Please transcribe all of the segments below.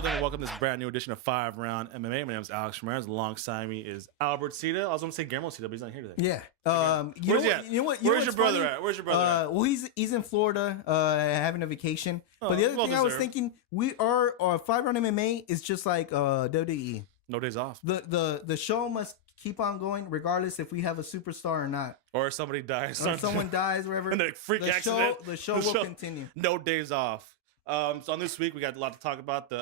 Hello there and welcome to this brand new edition of 5 Round MMA. My name is Alex Ramirez. Alongside me is Albert Cita. I was going to say Guillermo Cita, but he's not here today. Yeah. Where's he at? Where's your brother at? Where's your brother at? Well, he's in Florida, having a vacation. But the other thing I was thinking, our 5 Round MMA is just like WWE. No days off. The show must keep on going regardless if we have a superstar or not. Or if somebody dies. Or if someone dies, wherever. And a freak accident. The show will continue. No days off. So on this week, we got a lot to talk about.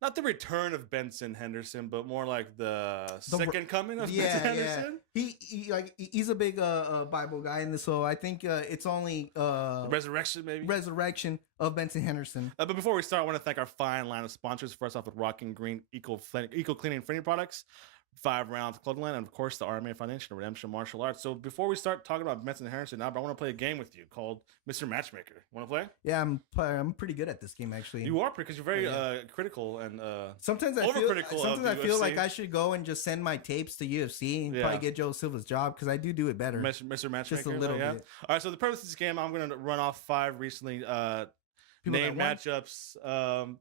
Not the return of Benson Henderson, but more like the second coming of Benson Henderson. Yeah. He's a big Bible guy, and so I think it's only resurrection of Benson Henderson. But before we start, I want to thank our fine line of sponsors. First off, with Rock and Green Eco Cleaning and Fitting Products, 5 Rounds Clothing Line, and of course the RMA Foundation, Redemption Martial Arts. So before we start talking about Benson Henderson now, but I want to play a game with you called Mr. Matchmaker. Want to play? Yeah, I'm pretty good at this game actually. You are, because you're very critical and sometimes I feel like I should go and just send my tapes to UFC and probably get Joe Silva's job, because I do it better. Mr. Matchmaker, just a little bit. All right, so the purpose of this game, I'm going to run off 5 recently named matchups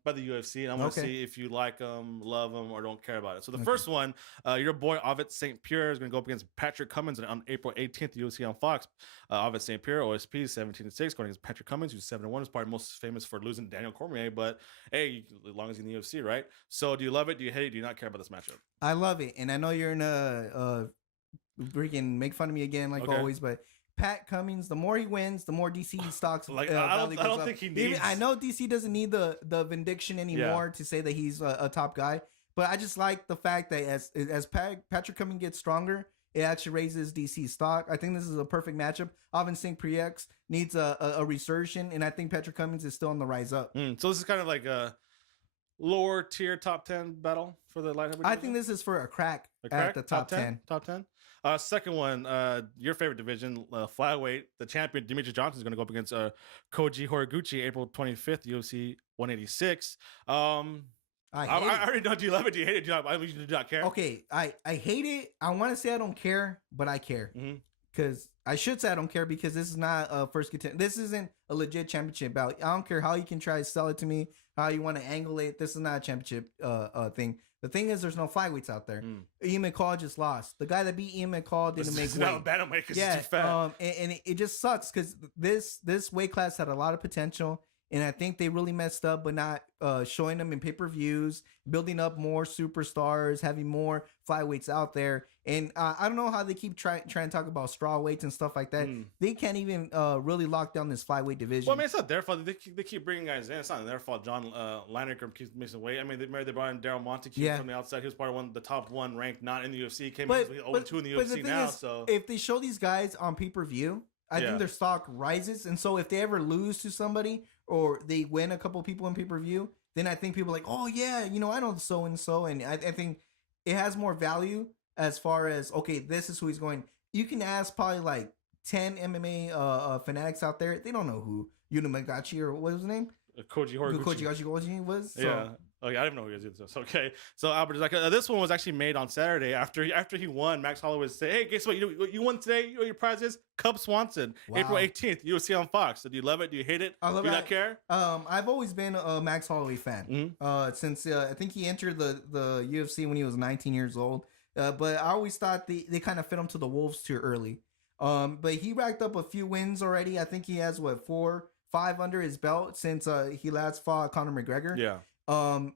by the UFC, and I want to see if you like them, love them, or don't care about it. So the first one, your boy Ovid St. Pierre is going to go up against Patrick Cummins on April 18th, UFC on Fox. Ovid St. Pierre, OSP 17-6, going against Patrick Cummins, who's 7-1. Is probably most famous for losing to Daniel Cormier, but hey, as long as he's in the UFC, right? So do you love it? Do you hate it? Do you not care about this matchup? I love it, and I know you're in a freaking make fun of me again, like always, but Pat Cummins, the more he wins, the more DC stocks. Like I don't think he needs. I know DC doesn't need the vindication anymore to say that he's a top guy, but I just like the fact that as Patrick Cummins gets stronger, it actually raises DC's stock. I think this is a perfect matchup. Ovid St. Pierre needs a resurgence, and I think Patrick Cummins is still on the rise up. So this is kind of like a lower tier top 10 battle for the light heavyweight division? I think this is for a crack at the top 10. Top 10. Second one, your favorite division, flyweight. The champion Demetrius Johnson is going to go up against Koji Horiguchi, April 25th, UFC 186. I already know. Do you love it? Do you hate it? Do you not care? Okay, I hate it. I want to say I don't care, but I care. Because I should say I don't care, because this is not a first contender. This isn't a legit championship bout. I don't care how you can try to sell it to me, how you want to angle it. This is not a championship thing. The thing is, there's no flyweights out there. Ian McCall just lost. The guy that beat Ian McCall didn't make weight. Not bantamweight because he's too fat. And it just sucks, because this weight class had a lot of potential, and I think they really messed up by not showing them in pay-per-views, building up more superstars, having more flyweights out there. And I don't know how they keep trying to talk about straw weights and stuff like that. They can't even really lock down this flyweight division. Well, I mean, it's not their fault. They keep bringing guys in. It's not their fault. John Lineker keeps missing weight. I mean, they brought in Daryl Montague from the outside. He was part of the top 1 ranked, not in the UFC. Came in 0-2 in the UFC now. So if they show these guys on pay-per-view, I think their stock rises. And so if they ever lose to somebody, or they win a couple people in pay-per-view, then I think people are like, oh yeah, I know so-and-so. And I think it has more value as far as, okay, this is who he's going. You can ask probably like 10 MMA fanatics out there. They don't know who Yuna Magachi, or what was his name? Koji Horiguchi was. So. Yeah. Okay, I didn't know who he was. Okay, so Albert is like, this one was actually made on Saturday after he won. Max Holloway said, "Hey, guess what? You won today. You know what your prize is? Cub Swanson, April 18th, UFC on Fox." So do you love it? Do you hate it? Do you not care? I've always been a Max Holloway fan. Since I think he entered the UFC when he was 19 years old. But I always thought they kind of fit him to the Wolves too early. But he racked up a few wins already. I think he has 4-5 under his belt since he last fought Conor McGregor. Yeah.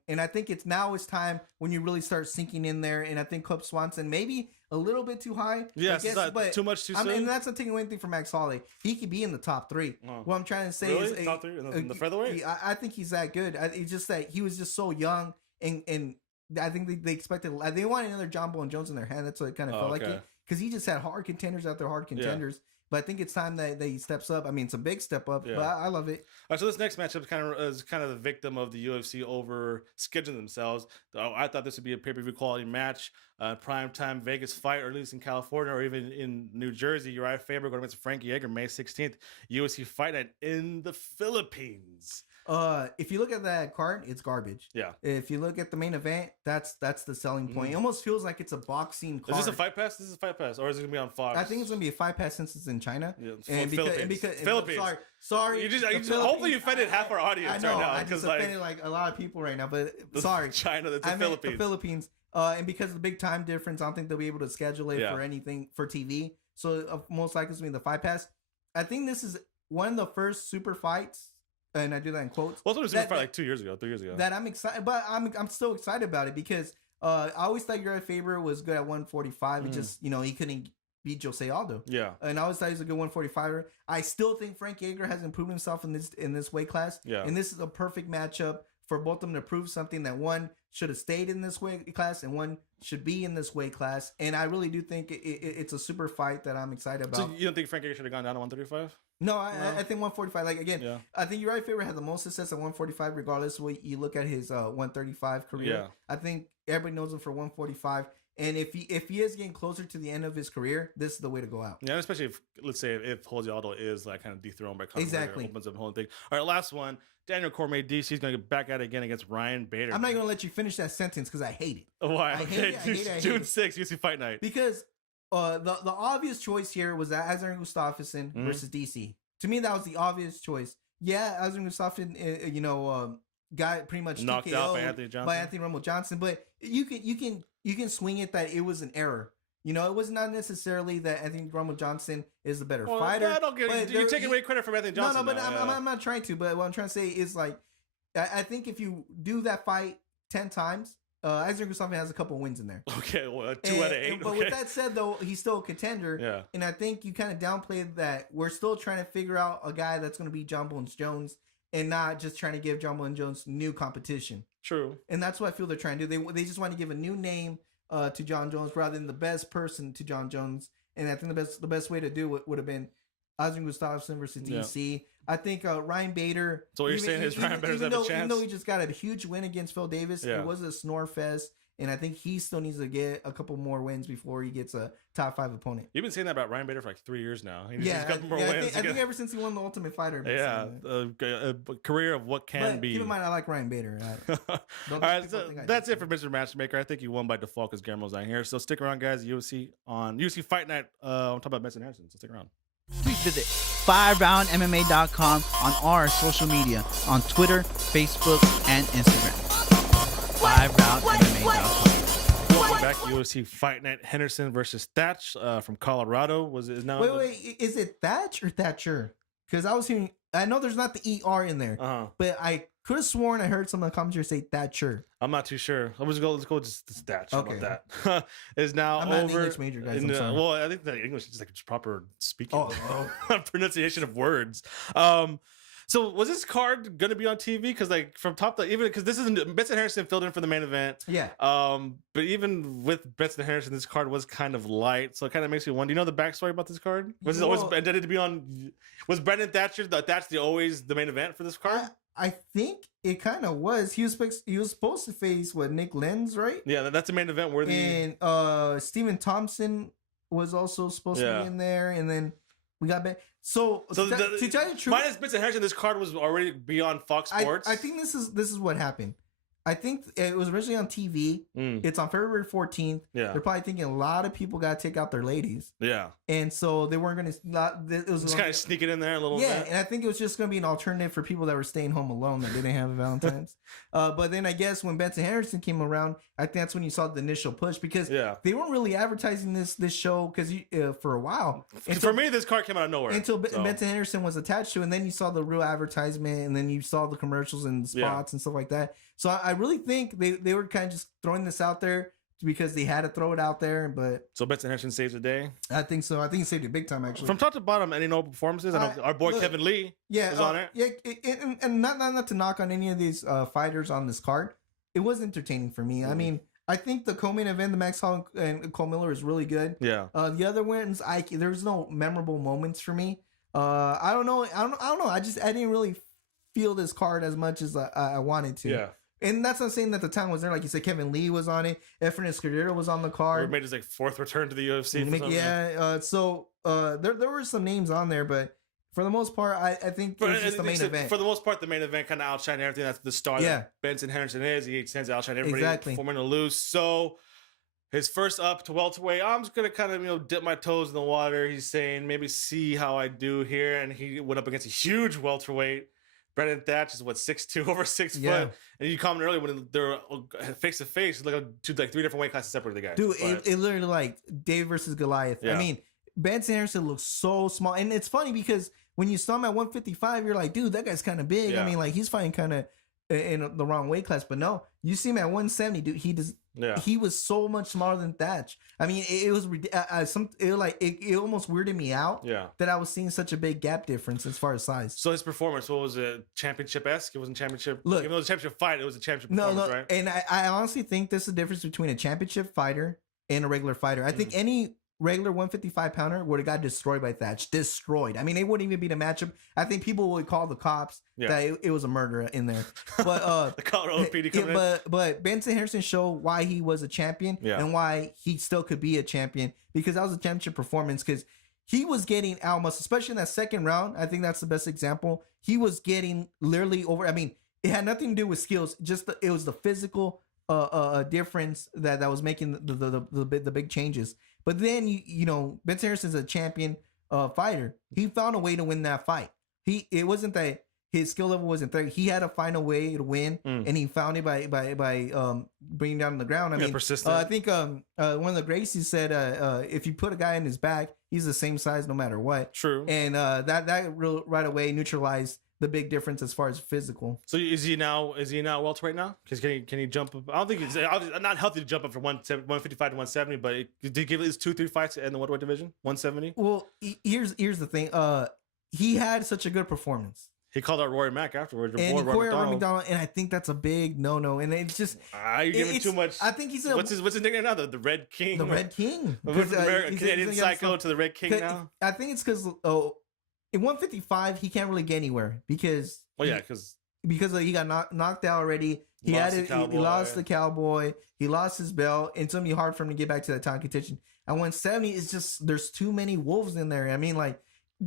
And I think it's time when you really start sinking in there. And I think Cub Swanson maybe a little bit too high. Yes, but too much too soon. And that's not taking away anything from Max Holloway. He could be in the top 3. What I'm trying to say is top 3 in the featherweight. I think he's that good. It's just that he was just so young, and I think they expected, they wanted another John Bone Jones in their hand. That's what it kind of felt like it, because he just had hard contenders after hard contenders. But I think it's time that he steps up. I mean, it's a big step up, but I love it. All right, so this next matchup is kind of the victim of the UFC over scheduling themselves. I thought this would be a pay-per-view quality match, primetime Vegas fight, or at least in California or even in New Jersey. Uriah Faber going against Frankie Edgar May 16th, UFC Fight Night in the Philippines. If you look at that card, it's garbage. Yeah. If you look at the main event, that's the selling point. It almost feels like it's a boxing card. Is this a Fight Pass? This is a Fight Pass, or is it gonna be on Fox? I think it's gonna be a Fight Pass since it's in China. Yeah, and because Philippines. Sorry. You just hopefully you offended half our audience I know, right now. I just offended like a lot of people right now, but sorry. China, that's the Philippines. The Philippines. And because of the big time difference, I don't think they'll be able to schedule it for anything for TV. So most likely it's gonna be the Fight Pass. I think this is one of the first super fights. And I do that in quotes. Well, it was super fight like 2 years ago, 3 years ago. That I'm excited, but I'm still excited about it because I always thought Uriah Faber was good at 145. It just he couldn't beat Jose Aldo. Yeah, and I always thought he was a good 145er. I still think Frank Yeager has improved himself in this weight class. Yeah, and this is a perfect matchup for both of them to prove something that one should have stayed in this weight class and one should be in this weight class. And I really do think it's a super fight that I'm excited about. So you don't think Frank Yeager should have gone down to 135? No, I think 145. Like again, I think Uriah Faber had the most success at 145, regardless of what you look at his 135 career. Yeah. I think everybody knows him for 145, and if he is getting closer to the end of his career, this is the way to go out. Yeah, especially if let's say if Jose Aldo is like kind of dethroned by Conor exactly McGregor, opens up the whole thing. All right, last one. Daniel Cormier, DC's going to get back at it again against Ryan Bader. I'm not going to let you finish that sentence because I hate it. Why? I hate it. June 6th, UFC Fight Night. Because the obvious choice here was that Azar Gustafsson versus DC. To me, that was the obvious choice. Yeah, Azar Gustafsson, got pretty much knocked out by Anthony Rumble Johnson. But you can swing it that it was an error. It was not necessarily that Anthony Rumble Johnson is the better fighter. I don't get you're taking away credit from Anthony Johnson. No, but I'm not trying to. But what I'm trying to say is like, I think if you do that fight 10 times, Azar Gustafsson has a couple wins in there. Okay, well, 2 out of 8. But with that said, though, he's still a contender. Yeah. And I think you kind of downplayed that we're still trying to figure out a guy that's going to be John Bones Jones and not just trying to give John Bones Jones new competition. True. And that's what I feel they're trying to do. They just want to give a new name to John Jones rather than the best person to John Jones. And I think the best way to do it would have been Azar Gustafsson versus DC. Yeah. I think Ryan Bader. So what you're saying is Ryan Bader's have a chance? Even though he just got a huge win against Phil Davis, it was a snore fest. And I think he still needs to get a couple more wins before he gets a top 5 opponent. You've been saying that about Ryan Bader for like 3 years now. He needs a couple more wins. I think ever since he won the Ultimate Fighter. A career of what can be. Keep in mind, I like Ryan Bader. All right, so that's it for Mr. Matchmaker. I think you won by default because Guillermo's not here. So stick around, guys. UFC Fight Night. I'm talking about Benson Henderson. So stick around. Please visit FiveRoundMMA.com on our social media on Twitter, Facebook, and Instagram. FiveRoundMMA.com. Welcome back, UFC Fight Night. Henderson versus Thatch from Colorado. Wait, is it Thatch or Thatcher? Because I know there's not the ER in there, but I could have sworn I heard some of the commenters say Thatcher. I'm not too sure. Let's go just Thatch. Okay. How about that? Is now I'm over. not an English major, guys. Well, I think that English is like just proper speaking, pronunciation of words. So was this card gonna be on TV? Because like from top to even because this is Benson Henderson filled in for the main event. Yeah. But even with Benson Henderson, this card was kind of light, so it kind of makes me wonder. Do you know the backstory about this card? Was it always intended to be on? Was Brandon Thatch always the main event for this card? I think it kind of was. He was supposed to face Nick Lenz, right? Yeah, that's the main event worthy. And Stephen Thompson was also supposed to be in there, and then we got back. So to tell you the truth, minus Benson Henderson, this card was already beyond Fox Sports. I think this is what happened. I think it was originally on TV. It's on February 14th. Yeah. They're probably thinking a lot of people got to take out their ladies. Yeah. And so they weren't going to... It was just kind of sneak it in there a little bit. Yeah, and I think it was just going to be an alternative for people that were staying home alone that didn't have a Valentine's. But then I guess when Benson Henderson came around, I think that's when you saw the initial push because they weren't really advertising this show for a while. For me, this card came out of nowhere. Until Benson Henderson was attached to it, and then you saw the real advertisement, and then you saw the commercials and spots and stuff like that. So I really think they were kind of just throwing this out there because they had to throw it out there. But so Benson Henderson saves the day. I think so. I think he saved it big time actually. From top to bottom, any notable performances? I know our boy Kevin Lee is on it. Yeah, and not to knock on any of these fighters on this card. It was entertaining for me. I mean, I think the co-main event, the Max Hall and Cole Miller, is really good. Yeah. The other ones, there's no memorable moments for me. I don't know. I didn't really feel this card as much as I wanted to. Yeah. And that's not saying that the talent was there. Like you said, Kevin Lee was on it. Efren Escudero was on the card. Or made his like 4th return to the UFC. So there were some names on there, but For the most part, I think it's just the main event. For the most part, the main event kind of outshined everything. That's the star that Benson Henderson is. He tends to outshine everybody for winning or lose. So his first up to welterweight, I'm just going to kind of, dip my toes in the water. He's saying, maybe see how I do here. And he went up against a huge welterweight. Brandon Thatch is 6'2", over 6 foot. And you commented earlier when they're face to face, look at 3 different weight classes separate the guys. Dude, it literally like Dave versus Goliath. Yeah. I mean, Benson Henderson looks so small. And it's funny because when you saw him at 155, you're like, dude, that guy's kind of big. Yeah. I mean, like, he's fighting kind of in the wrong weight class. But no, you see him at 170, dude. He was so much smaller than Thatch. I mean, it was it almost weirded me out. Yeah. That I was seeing such a big gap difference as far as size. So his performance, what was it? Championship-esque? It wasn't championship. Look, even though it was a championship fight, it was a championship performance, right? And I honestly think this is the difference between a championship fighter and a regular fighter. I think any regular 155 pounder would have got destroyed by Thatch. Destroyed. I mean, it wouldn't even be the matchup. I think people would call the cops that it was a murder in there. But the Colorado PD coming in. But Benson Henderson showed why he was a champion and why he still could be a champion, because that was a championship performance. Because he was getting almost, especially in that second round. I think that's the best example. He was getting literally over. I mean, it had nothing to do with skills. Just it was the physical difference that was making the big changes. But then Benson Henderson's a champion fighter. He found a way to win that fight. It wasn't that his skill level wasn't there. He had to find a way to win, and he found it by bringing down on the ground. I mean, persistent. I think one of the Gracies said if you put a guy in his back, he's the same size no matter what. True. And that right away neutralized the big difference as far as physical. So is he now welterweight now? Because can he jump up? I don't think it's not healthy to jump up from 155 to 170, but did he give at least 2-3 fights in the welterweight division? 170. Well, here's the thing. He had such a good performance. He called out Rory Mack afterwards. And he called out McDonald, and I think that's a big no. And it's just you're giving too much. I think he's what's his nickname now? The Red King. The Red King. Canadian Psycho to the Red King now. I think it's because in 155 he can't really get anywhere because he got knocked out already. He lost the Cowboy. He lost his belt, and it's gonna be hard for him to get back to that time contention. At 170, it's just there's too many wolves in there. I mean, like,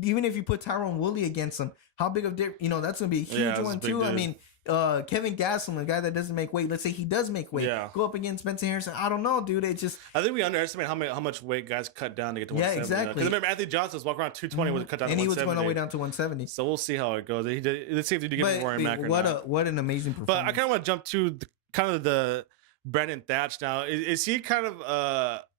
even if you put Tyrone Woodley against him, how big of difference? That's gonna be a huge one too. I mean, Kevin Gastelum, a guy that doesn't make weight. Let's say he does make weight. Yeah. Go up against Benson Henderson. I don't know, dude. It just I think we underestimate how much weight guys cut down to get to 170. Yeah, exactly. Because remember, Anthony Johnson's walking around 220 was cut down to 170. And he was going all the way down to 170. So we'll see how it goes. Let's see if they do get more Mac or not. What an amazing performance. But I kind of want to jump to the Brandon Thatch now. Is he kind of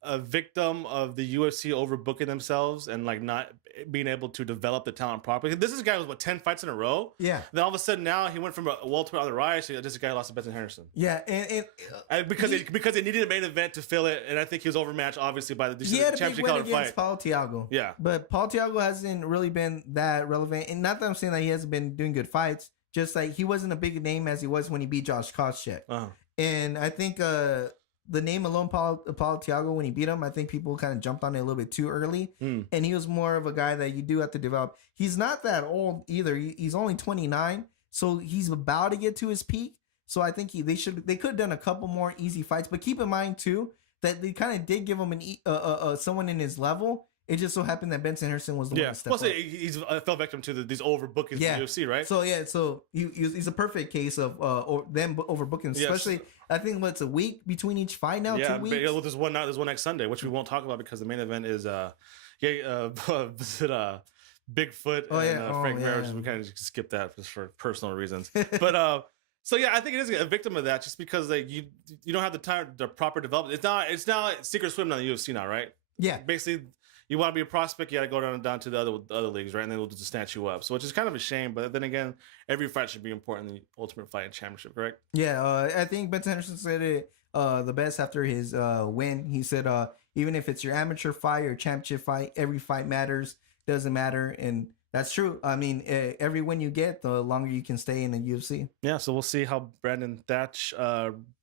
a victim of the UFC overbooking themselves and like not being able to develop the talent properly? This is a guy with 10 fights in a row. Yeah. Then all of a sudden now he went from a welterweight on the rise to just a guy lost to Benson Henderson. Yeah, and because they needed a main event to fill it, and I think he was overmatched obviously by the championship caliber fight. Paul Thiago. Yeah. But Paul Thiago hasn't really been that relevant, and not that I'm saying that he hasn't been doing good fights. Just like he wasn't a big name as he was when he beat Josh Koscheck. And I think the name alone, Paul Thiago, when he beat him, I think people kind of jumped on it a little bit too early. And he was more of a guy that you do have to develop. He's not that old either. He's only 29, so he's about to get to his peak. So I think they could have done a couple more easy fights. But keep in mind too that they kind of did give him someone in his level. It just so happened that Benson Henderson was the one to step up. He's fell victim to these overbookings in the UFC, right? So he's a perfect case of them overbooking, especially. I think a week between each fight now. 2 weeks. Yeah, well, there's one next Sunday, which we won't talk about because the main event is Bigfoot and Frank Mir. We kind of just skip that just for personal reasons. But so yeah, I think it is a victim of that just because you don't have the time, the proper development. It's now secret swim on the UFC now, right? Yeah, basically. You want to be a prospect, you got to go down to the other leagues, right? And then they'll just snatch you up. So which is kind of a shame. But then again, every fight should be important in the Ultimate Fighting Championship, correct? Yeah, I think Benson Henderson said it the best after his win. He said, even if it's your amateur fight or championship fight, every fight matters, doesn't matter. And that's true. I mean, every win you get, the longer you can stay in the UFC. Yeah, so we'll see how Brandon Thatch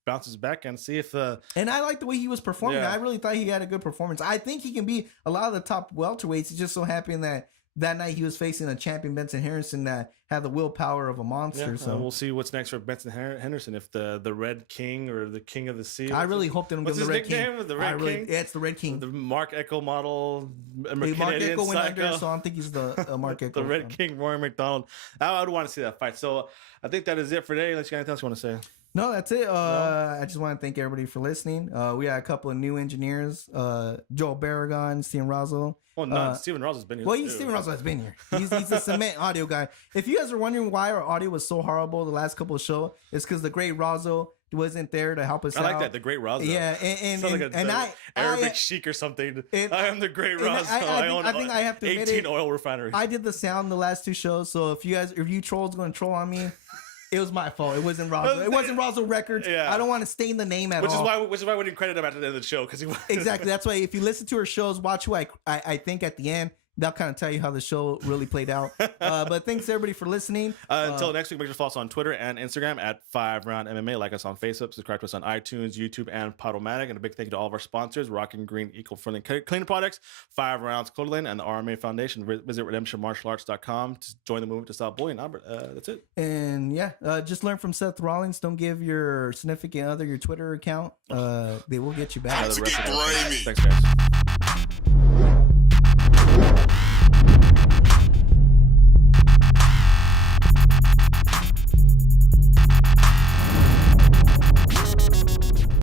bounces back and see if and I like the way he was performing. I really thought he had a good performance. I think he can be a lot of the top welterweights. It's just so happened that that night he was facing a champion, Benson Henderson, that had the willpower of a monster. Yeah, so we'll see what's next for Benson Henderson, if the Red King or the King of the Sea. I really hope they don't give him the Red King. The Red King? Yeah, it's the Red King. The Mark Echo model. Mark Echo went under, so I don't think he's the Mark Echo. The Red King, Rory McDonald. I would want to see that fight. So I think that is it for today. Unless you got anything else you want to say. No, that's it. I just want to thank everybody for listening. We had a couple of new engineers, Joel Barragon, Steven Razo. Well, no, Steven Razo's been here. Well, Steven Razo has been here. He's a cement audio guy. If you guys are wondering why our audio was so horrible the last couple of shows, it's because the great Razo wasn't there to help us out. I like that, the great Razo. Yeah, and Arabic chic or something. I am the great Razo. I think I have to admit 18 oil refineries. I did the sound the last 2 shows, so if you trolls going to troll on me, it was my fault. It wasn't Razo. It wasn't Razo Records. Yeah. I don't want to stain the name at all. Which is why we didn't credit him at the end of the show, because he was exactly. That's why if you listen to our shows, watch who I think at the end. They'll kind of tell you how the show really played out. But thanks everybody for listening. Until next week, make sure to follow us on Twitter and Instagram at FiveRoundMMA. Like us on Facebook, subscribe to us on iTunes, YouTube, and Podomatic. And a big thank you to all of our sponsors: Rockin' Green, eco-friendly cleaning products, 5 Rounds Clothing, and the RMA Foundation. Visit RedemptionMartialArts.com to join the movement to stop bullying. Albert, that's it. And yeah, just learn from Seth Rollins. Don't give your significant other your Twitter account. They will get you back. Thanks, guys.